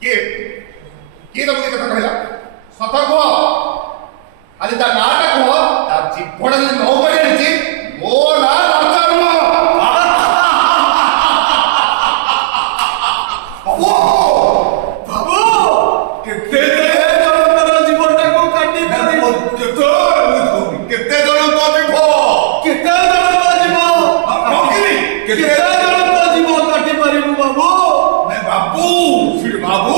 କିଏ କିଏ ତମକୁ ଏ କଥା କହିଲା? ସତ କୁହ, ଖାଲି ତା ନାଁଟା କୁହ। ତା ଜୀବନ ଯଦି ନ କରି ଜାଣିଛି ମୋ ନାଁ ରାଜାରାମ। ବାବୁ କେତେ ଜଣଙ୍କର ଜୀବନଟାକୁ କାଟି ପାରିବ? କେତେ ଜଣଙ୍କ ଜୀବ କେତେ ଜଣଙ୍କ ଜୀବ କେତେ ଜଣଙ୍କ ଜୀବ କାଟି ପାରିବୁ ବାବୁ? ବାବୁ ବାବୁ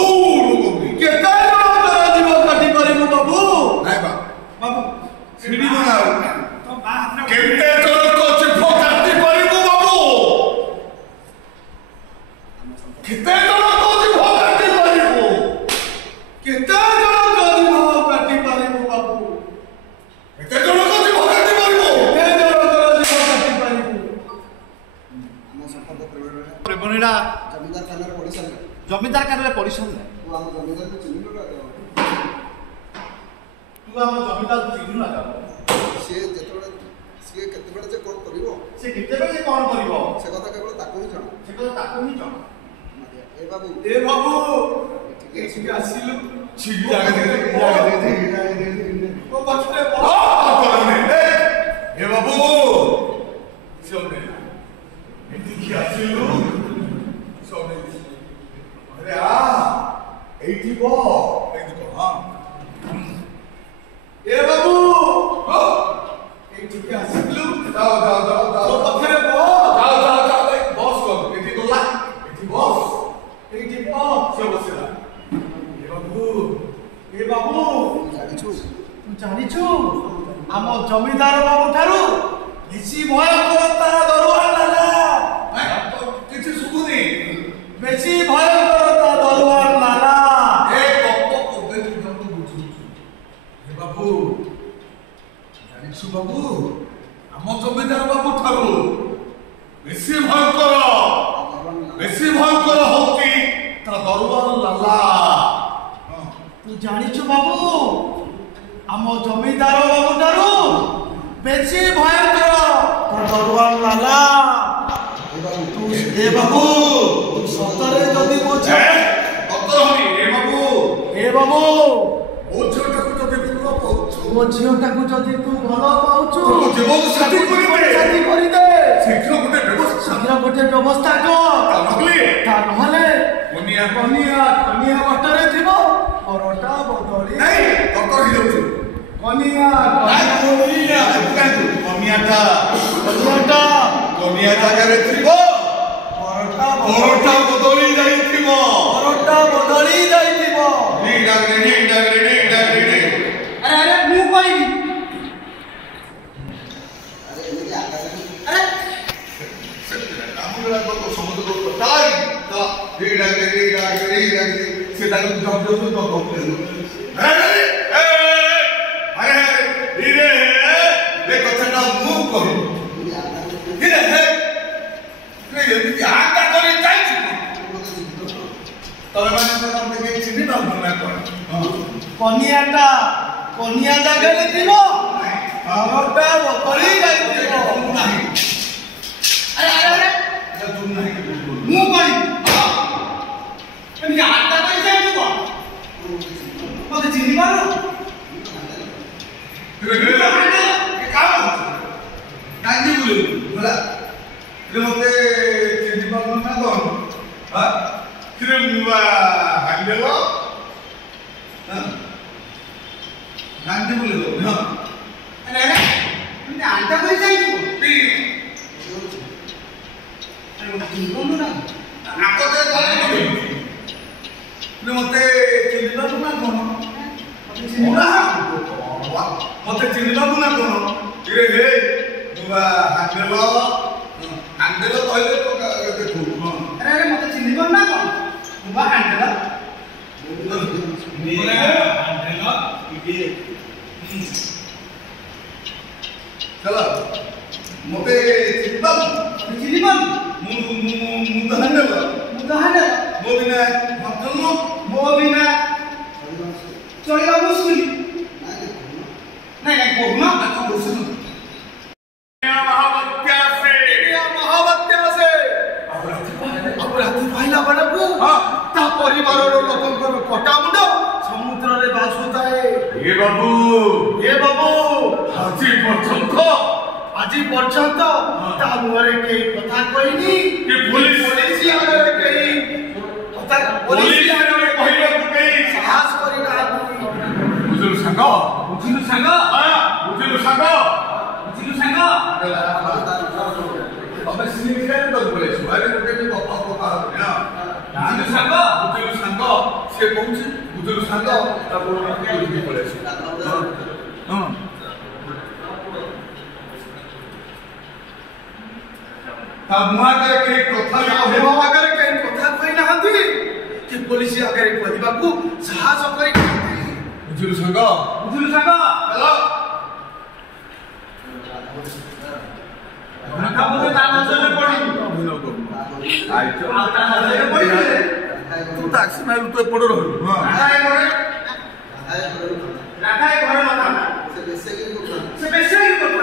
କେତେ ଜଣଙ୍କର ଜୀବ କାଟି ପାରିବୁ ବାବୁ? ବାବୁ ସିଡ଼ି କେତେ ଜଣଙ୍କ ଜୀବ କାଟି ପାରିବୁ ବାବୁ? କେତେ ଜଣଙ୍କ ଜୀବ କାଟି ପାରିବୁ? କେତେ ଜଣଙ୍କ ଜୀବ କାଟି ପାରିବୁ ବାବୁ? କେତେ ଜଣଙ୍କ ଜୀବ କାଟି ପାରିବୁ? କେତେ ଜଣଙ୍କର ଜୀବ କାଟି ପାରିବୁ? ଆମ ସମ୍ପର୍କ ପ୍ରେମଣୀଟା ଜମିଦାର ଖାନାରେ ପଡ଼ି ସାରିଲା। ଜମିଦାର କାନରେ ପରିସର ତୁ ଆମ ଜମିଦାରକୁ ଚିହ୍ନିଲୁ ନା? ତୁ ଆମ ଜମିଦାରକୁ ଚିହ୍ନୁ ନା? ସିଏ କେତେବେଳେ ଯେ କ'ଣ କରିବ ସେ କେତେବେଳେ କ'ଣ କରିବ ସେ କଥା କେବଳ ତାକୁ ହିଁ ଜଣା। ସେ କଥା ତାକୁ ହିଁ ଜଣା। ଏ ବାବୁ ଏଠିକି ଆସିଲୁ। ଏ ବାବୁ ଏଠିକି ଆସିଲୁ। ଏଇଠି ଏ ବାବୁ ଏଠିକି ଆସିଲୁ। ଯାଅ ଯାଅ ଯାଅ ଯାଅ ତୋ ପାଖରେ ଯାଅ ଯାଅ ଯାଅ ବସ୍ କର। ଏଠି ଗଲା ଏଠି ବସ୍ ଏଇଠି ସେ ବସିଲା। ଏ ବାବୁ ଜାଣିଛୁ ତୁ ଜାଣିଛୁ ଆମ ଜମିଦାର ବାବୁ ଠାରୁ ବେଶୀ ଭୟଙ୍କର ତାର ଦରବାର ଲାଲା। କିଛି ଶୁଭୁନି। ବେଶୀ ଭୟଙ୍କର ତା ଦରବାର ଲାଲା। ବାବୁ ଜାଣିଛୁ ବାବୁ ଆମ ଜମିଦାର ବାବୁ ଠାରୁ ବେଶୀ ଭୟଙ୍କର ହଉଛି ତା ଦରବାର ଲାଲା। ତୁ ଜାଣିଛୁ ବାବୁ ଆମ ଜମିଦାର ବାବୁ ଠାରୁ ବେଶୀ ଭୟଙ୍କର ତା ଦରବାର ଲାଲା। ଏ ବାବୁ ତୁ ସତରେ ଯଦି ମୋ ଏ ବାବୁ ମୋ ଝିଅଟାକୁ ଯଦି ତୁ ଭଲ ପାଉଛୁ ଜୀବନ ସାଥୀ କରିଦେ। ଶୀଘ୍ର ଗୋଟେ ବ୍ୟବସ୍ଥା କର। ତା ନହେଲେ କନିଆ ବାଟରେ ଥିବ ପରଟା ବଦଳି କନିଆ ଜାଗାରେ ଥିବ ପରଟା ବଦଳି ଯାଇଥିବ। ଆରେ ମୁଁ କହିବି। କନିଆ ଜାଗାରେ ଥିବ ପରଟା ବଦଳି ଯାଇଥିବ। ମୁଁ କହିବି ଆଟା ପଇସା ଯିବ ମତେ ଚିହ୍ନି ପାରୁ। ମତେ ଚିହ୍ନି ପାରୁନ ନା କଣ? ଗାନ୍ଧୀ ବୋଲି ଆଟା ପଇସା ଯିବ ମତେ ଚିହ୍ନିବାକୁ ନା କଣ? ମତେ ଚିହ୍ନିବାକୁ ନା କଣ? ହେ ହାଣ୍ଡେଲ କହିଲେ ଦେଖୁ। ମତେ ଚିହ୍ନିବ ନା କଣ? ମୁଁ ବା ହାଣ୍ଡେଲ ଚାଲ ମତେ ଚିହ୍ନିବ ମୁଁ ତ ହାଣ୍ଡେଲ ମୋ ବିନା ଚଳିବା ମୁସ୍କିଲ। ନାଇଁ କହୁନ ପରିବାରର ଲୋକଙ୍କ বাবু এ বাবু আজি পর্যন্ত আজি পর্যন্ত তা মুহরে কে কথা কইনি কে পুলিশ আগে কে কথা পুলিশ আগে কহিବାକୁ କେହି সাহস করি না ବୁଝିଲୁ ସାଙ୍ଗ বুঝিলু সাঙ্গ ବୁଝିଲୁ ସାଙ୍ଗ বুঝিলু সাঙ্গ ତମେ ସିନିକାରେ ତ ପଳେଇଛୁ ଆରେ ଗୋଟେ ବି କଥା କଥା ନା বুঝিলু সাঙ্গ ବୁଝିଲୁ ସାଙ୍ଗ ସେ କହୁଛି ବୁଝିଲୁ ସାଙ୍ଗ ତା ବୋଲକି ପଳେଇଛୁ ହଁ ତା ମୁହଁ ଆଗରେ କେହି କଥା ମୋ ଆଗରେ କେହି କଥା କହି ନାହାନ୍ତି କି ପୋଲିସ ଆଗରେ କହିବାକୁ ସାହସ କରି ନାହାନ୍ତି ବୁଝିଲୁ ସାଙ୍ଗ ବୁଝିଲୁ ସାଙ୍ଗ କାମରେ ତା ନଜରରେ ପଡିନି ଅଭିନୟ କରୁ ଆଉ ତା ନଜରରେ ପଡିଲେ ତୁ ଟାକ୍ସି ମାରିଲୁ ତୁ ଏପଟେ ରହିଲୁ ହଁ ରାଧାଏ ଘରେ ନଥାନ୍ତା ସେ ବେଶୀ କଥା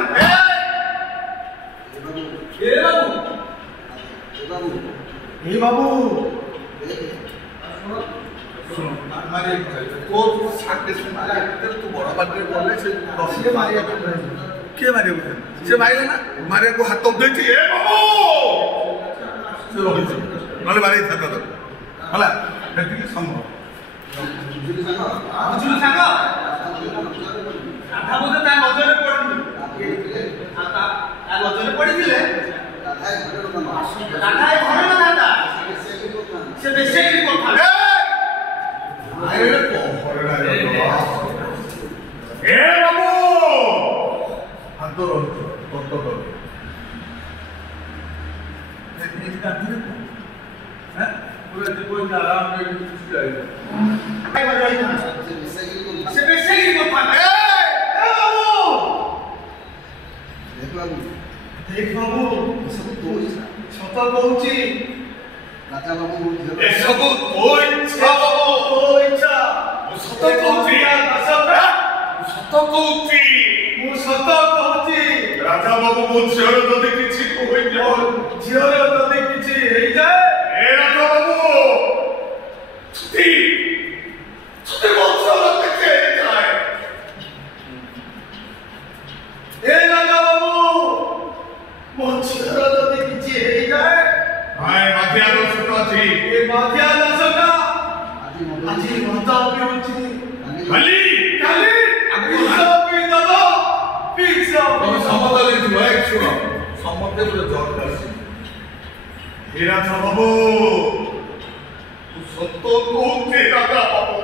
ଏ ବାବୁ ମାନେ ତୋ ସାଙ୍ଗେ ସେ ମାରିବା ଭିତରେ ତୁ ବଡ଼ ପାଟିରେ କଲେ ସେ ଦଶିରେ ମାରିବା କିଏ ମାରିବ ସେ ମାରିଲା ନା ମାରିବାକୁ ହାତ ଉଠେଇଛି ଏ ବାବୁ ସେ ରହିଛି ନହେଲେ ମାରିଥାନ୍ତା ତ ହେଲା ସେତିକି ସମ୍ଭବ ବୁଝିଲୁ ସାଙ୍ଗ ରାଧା ବୋଧେ ତା ନଜରରେ ପଡିନି ତା ନଜରରେ ପଡିଥିଲେ ରାଧା ଏ ଘରେ ନଥାନ୍ତା ସେ ବେଶୀ କଥା ଏ ବାବୁ ହାତ ରହୁଛୁ କଷ୍ଟ କର ସେ ବେଶୀ କଥା देख बाबू सत कहूची राजा बाबू एसबु तो इच्छा बाबू तो इच्छा सत कहूची सत कहूची मु सत कहूची राजा बाबू मो झियर जदि किछि कोइ जाओ झियर जदि किछि हेई जाए ए राजा बाबू छुटी छुटी बोलछो किछि हेई जाए ए राजा बाबू मो झियर जदि किछि हेई जाए हाय माथिया दसटा छी ए माथिया दसटा আজি মত পিউছি खाली কালি পিছ পিদলো পিছ ତମେ ସମତ ଦେଇଥିବ ଏକ ଶୁଣ ସମସ୍ତେ ଗୋଟେ ଜର୍ଜ ଅଛି ହୀରା ବାବୁ ତୁ ସତ କହୁଛି ରାଜା ବାବୁ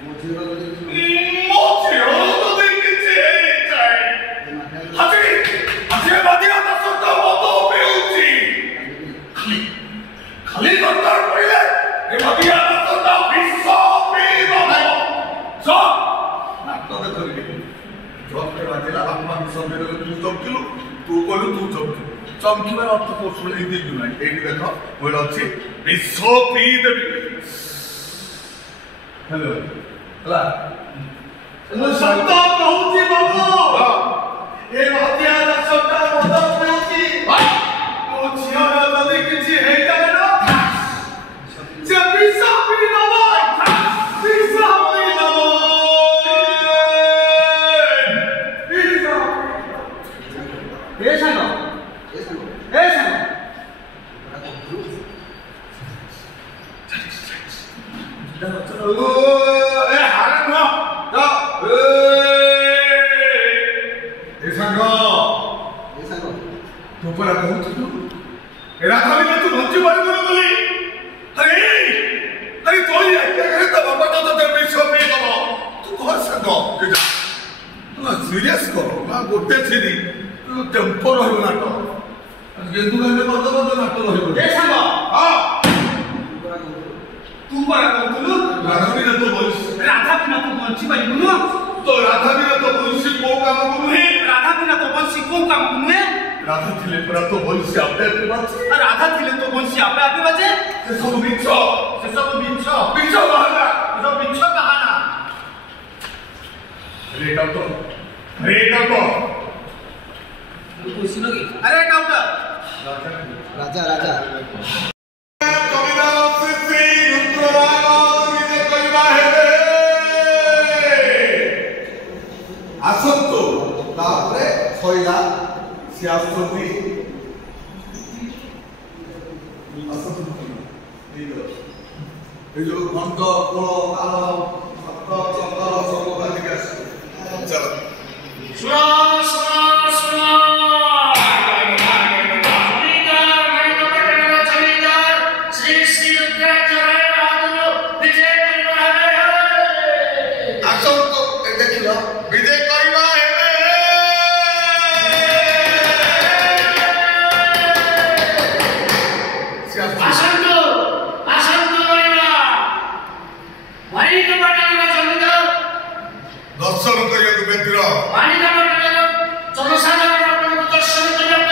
ମୋ ଝିଅ ତ ଦେଖିଛି ହେଇଯାଏ ଆଜି ବାଦିଆ ସତ ମତ ପିଉଛି ଖାଲି ଦରକାର ପଡ଼ିଲେ ଏ ବାଦିଆ ସତ ବିଷ ପିଇବ ନାଟକ ଧରିକି ଜବକେ ବାଜିଲା ବାପା ବିଷୟରେ ତୁ ଚମକିଲୁ ତୁ କହିଲୁ ତୁ ଚମକିଲୁ ଚମକିବାର ଅର୍ଥ କୋଉ ଶୁଣି ଦେଇଛୁ ନାହିଁ ଏଇଠି ଦେଖ ମୋର ଅଛି ବିଷ ପିଇଦେବି ହ୍ୟାଲୋ ହେଲା ମୁଁ ସତ କହୁଛି ବାବୁ ଏ ମାଥିଆ ଦସଟା ମଦ ପିଉଛି ମୋ ଝିଅର ଯଦି କିଛି ହେଇଯାଏ ନା ସେ ବିଷ ପିଇ ନବ ବିଷ ପିଇ ନବ ଏ ସାଙ୍ଗ ଏ ହାରେ ନୁହଁ ଏ ସାଙ୍ଗ ତୁ ପରା କହୁଥିଲୁ ଏ ରାଧା ବିନା ତୁ ବଞ୍ଚି ପାରିବୁନି ବୋଲି ଆରେ ତୋରି ଆଜ୍ଞାରେ ତା ବାପାଟା ତତେ ବିଷ ପିଇଦବ ତୁ କହ ସାଙ୍ଗ ତୁ ସିରିୟସ୍ କର ନା ଗୋଟେ ସିରି ତୁ ଟେମ୍ପୋ ରହିବ ନାଟ ଗେନ୍ଦୁ ଗାଁରେ କରିଦେବ ତ ନାଟ ରହିବ ଏ ସାଙ୍ଗ ହଁ ତୁ ପରା କହୁଥିଲୁ ରାଧା ବିନା ତୁ ବଞ୍ଚି ରାଧା ବିନା ତୁ ବଞ୍ଚି ପାରିବୁନୁ ତ ରାଧା ବିନା ତ ବଂଶୀ କୋଉ କାମକୁ ନୁହେଁ ରାଧା ବିନା ତ ବଂଶୀ କୋଉ କାମକୁ ନୁହେଁ ରାଧା ଥିଲେ ପରା ତ ବଂଶୀ ଆପେ ଆପେ ବାଜେ ରାଧା ଥିଲେ ତ ବଂଶୀ ଆପେ ଆପେ ବାଜେ ସେ ସବୁ ମିଛ ମିଛ ବାହାନା ଏସବୁ ମିଛ ବାହାନା रे काउंटर अरे काउंटर राजा राजा कविता से रुद्रराज विजय कविता है ये जो घंट कोल काल भक्त चंदर सब बांधिक आस चलो सुनो सुनो सुनो श्री श्री रुद्राचरण बहादुर विजय आसो तो देखिलो विजय करबा दर्शन करने मित्र जनसाधारण दर्शन विजय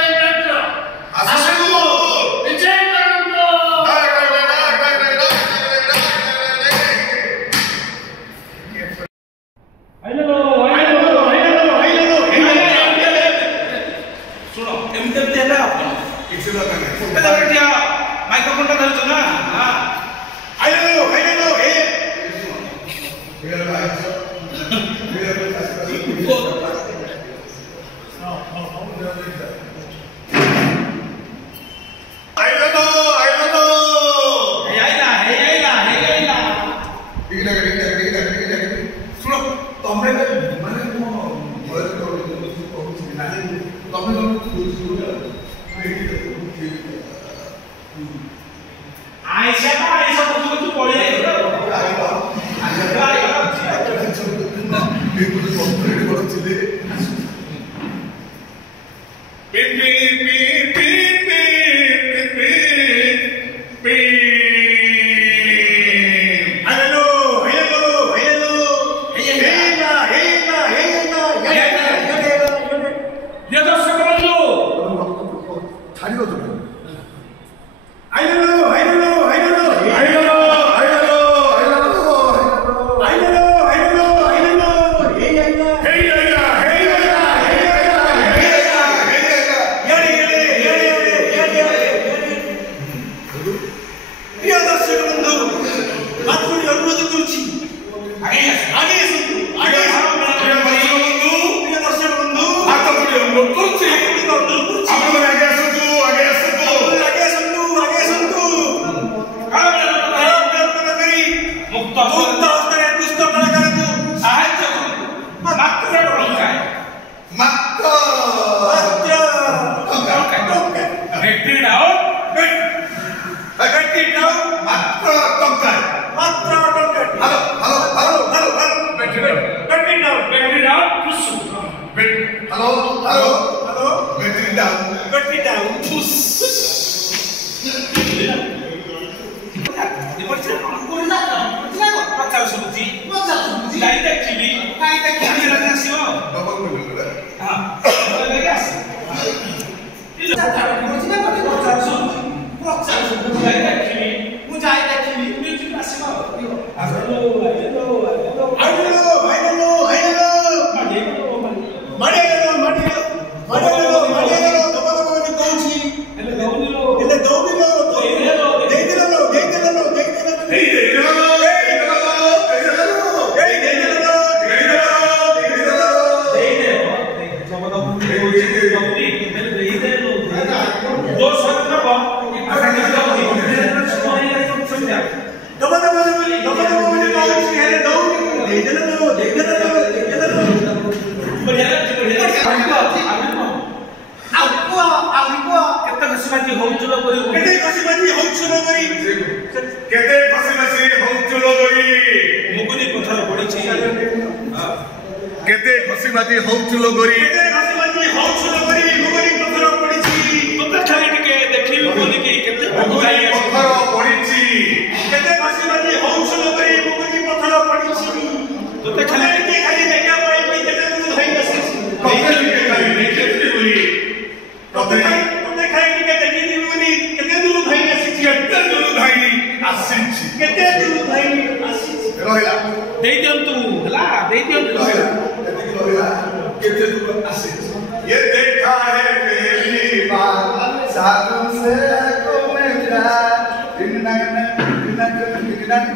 ये देखा है पहली बार सालों से को मैं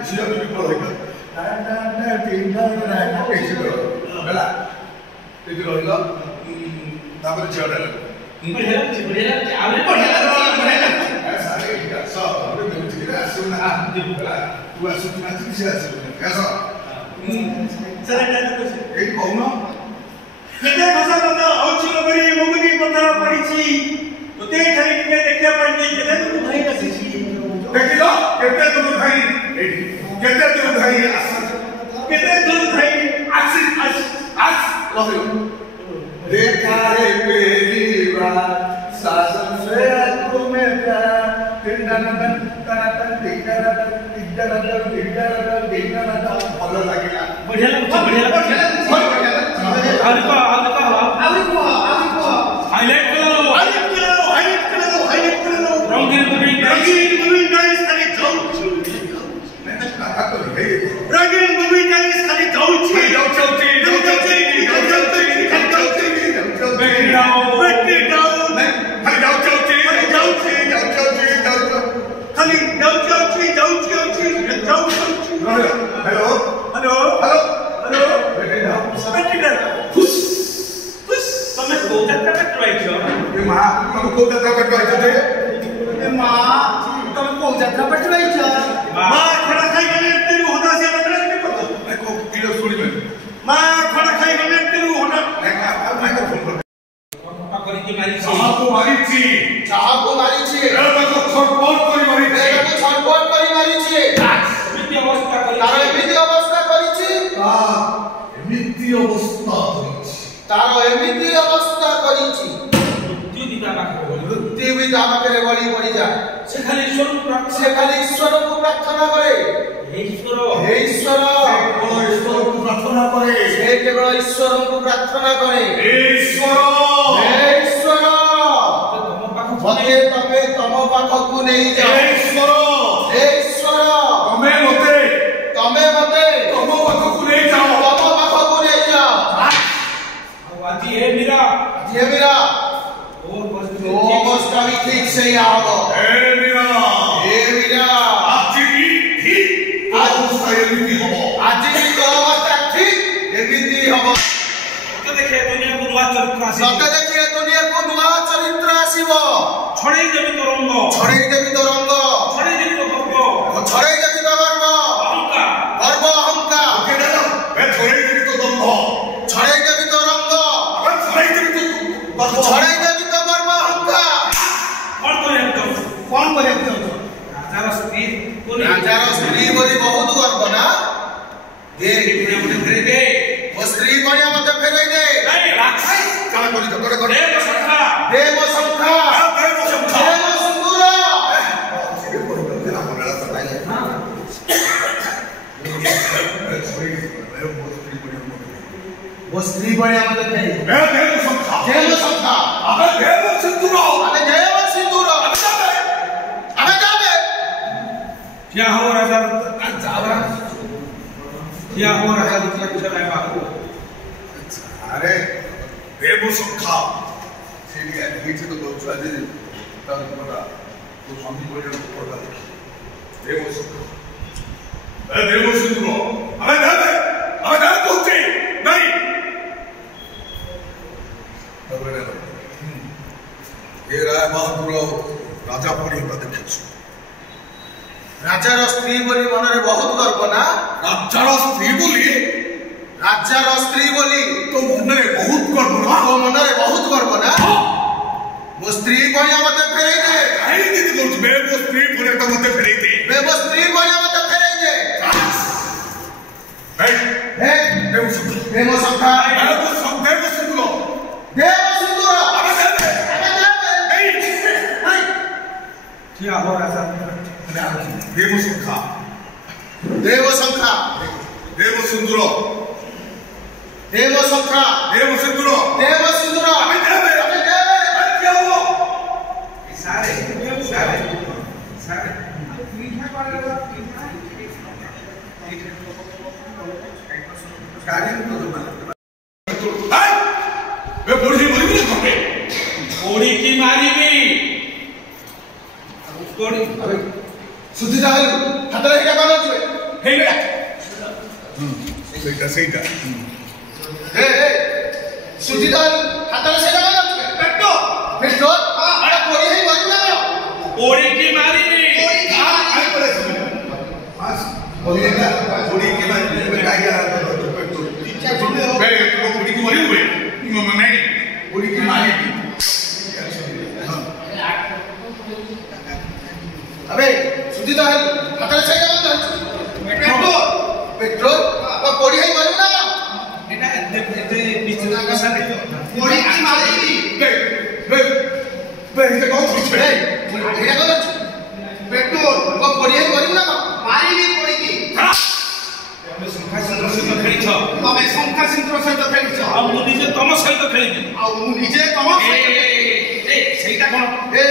ଝିଅ ବି ପଢ଼େଇବ ହେଲା ଏଠି ରହିଲ ତାପରେ ଝିଅଟା सब मैं मुझे आसुना तू आसुना से आसुना ऐसा सर ए कहूना केते भाषा কথা औछि बरी मुगनी पत्थर पड़ीछि तोते खाली के देखिया पड़नी केते तू भाई कसिछि देखिलो केते तू भाई केते तू भाई केते तू भाई आस कहयो देखा है पहली बार शासन से तुम्हें प्यार भलो लागिला बढ़िया हाईलाइट करो रंगीन मूवी गाइस खाली ओड़ी की मारी बुढ़ी के बाद काय क्या बे तो बुढ़ी की मरी हुई नहीं बुढ़ी की मारी थी अबे सुधी तो है मतलब सही काम कर पेट्रोल पेट्रोल अब कोड़ी है मरू ना এটা নিশ্চিত কথা দেখো कोड़ी की मारेगी बे बे बे ये कौन सी ए एटा को पेट्रोल अब कोड़ी है मरू ना मारेगी कोड़ी की ତମେ ସଂଖ୍ୟା ସହିତ ଖେଳିଛ तमे संख्या सिंद्र सहित खेलिछ ଆଉ ମୁଁ ନିଜେ ତମ ସହିତ ଖେଳିବି आ मु निजे तम ସେଇଟା କଣ ए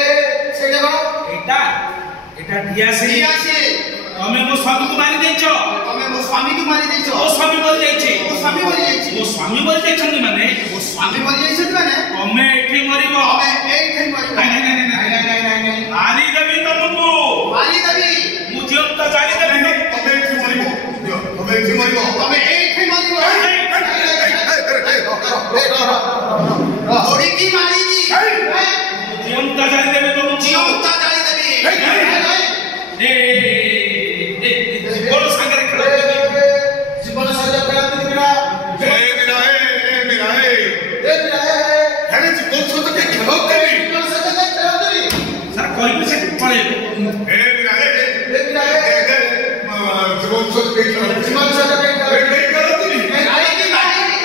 सेटा को ଏଇଟା ଏଇଟା ଦିଆସି दियासी ତମେ ମୋ ସ୍ୱାମୀକୁ ମାରି ଦେଇଛ तमे मो स्वामी को मारी देछ ମୋ ସ୍ୱାମୀ ମରି ଯାଇଛି मो स्वामी मरी जाइछि ମୋ ସ୍ୱାମୀ ମରି ଯାଇଛନ୍ତି ମାନେ मो स्वामी मरी जाइछि माने ତମେ ଏଠି ମରିବ तमे एई ठई मरी ନାଇଁ ନାଇଁ ନାଇଁ ନାଇଁ ମାରିଦେବି ତମକୁ मारी देबी ମୁଁ ଜିଅନ୍ତା ଜାଣିଦେବି तमे की मरिबो तमे की मरिबो तमे एई ठई मरी कोड़ी की मारीगी ଜିଅନ୍ତା ଜାଣିଦେବି ତମକୁ जीवता जाई देबी জীবন ସାଙ୍ଗରେ ଖେଳ जीवन सहित खेलाती बिना ए मेरा ए अरे जीवन सहित के खेलो करी जीवन सहित खेलाती ସାର୍ କହିବି ସେ ପଳେଇବ ए मेरा ए जीवन सहित के खेलो जीवन सहित ए करती अरे की मारीगी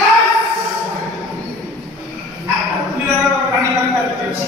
ପାଣି ପାଣି କାଟି ଅଛି